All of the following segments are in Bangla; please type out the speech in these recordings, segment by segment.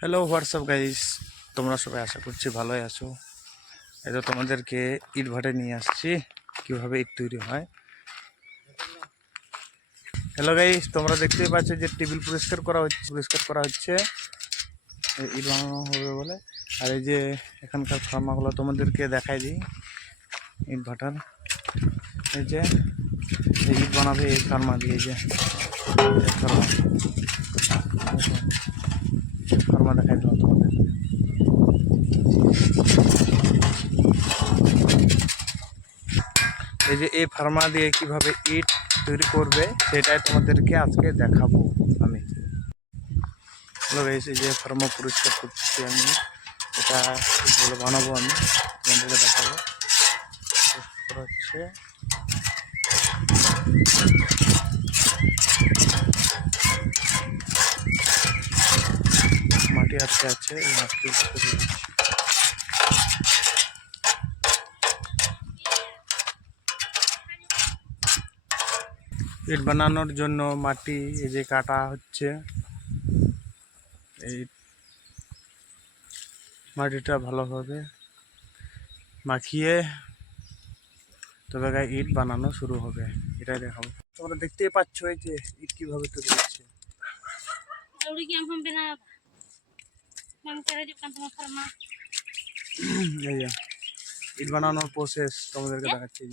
হ্যালো হোয়াটসঅ্যাপ গাইস তোমরা সবাই আশা করছি ভালোই আছো। তো তোমাদেরকে ইট ভাটে নিয়ে আসছি, কীভাবে ইট তৈরি হয়। হ্যালো গাইস তোমরা দেখতেই পাচ্ছ যে টেবিল পরিষ্কার করা হচ্ছে, পরিষ্কার করা হচ্ছে। ইট বানানো হবে বলে। আর এই যে এখানকার ফার্মাগুলো তোমাদেরকে দেখাই দিই, ইট ভাটার। এই যে ইট বানাবে এই ফার্মা দিয়ে যে ফার্মা। এই যে এই ফার্মা দিয়ে কীভাবে ইট তৈরি করবে, সেটাই তোমাদেরকে আজকে দেখাবো আমি। এই যে ফার্মা পরিষ্কার করছি আমি। এটা বলে বানাবো আমি, তোমাদেরকে দেখাবো। হচ্ছে মাটি আটকে আছে মাটি ইট বানানোর জন্য মাটি এই যে কাটা হচ্ছে। এই মাটিটা ভালোভাবে মাখিয়ে তবে গায়ে ইট বানানো শুরু হবে। এটাই দেখাবো। তোমরা দেখতেই পাচ্ছ এই যে ইট কীভাবে তৈরি হচ্ছে। ইট বানানোর প্রসেস তোমাদেরকে দেখাচ্ছি।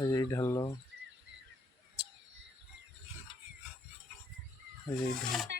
এই যে এই ঢাললো এই যে এই ঢাল Tak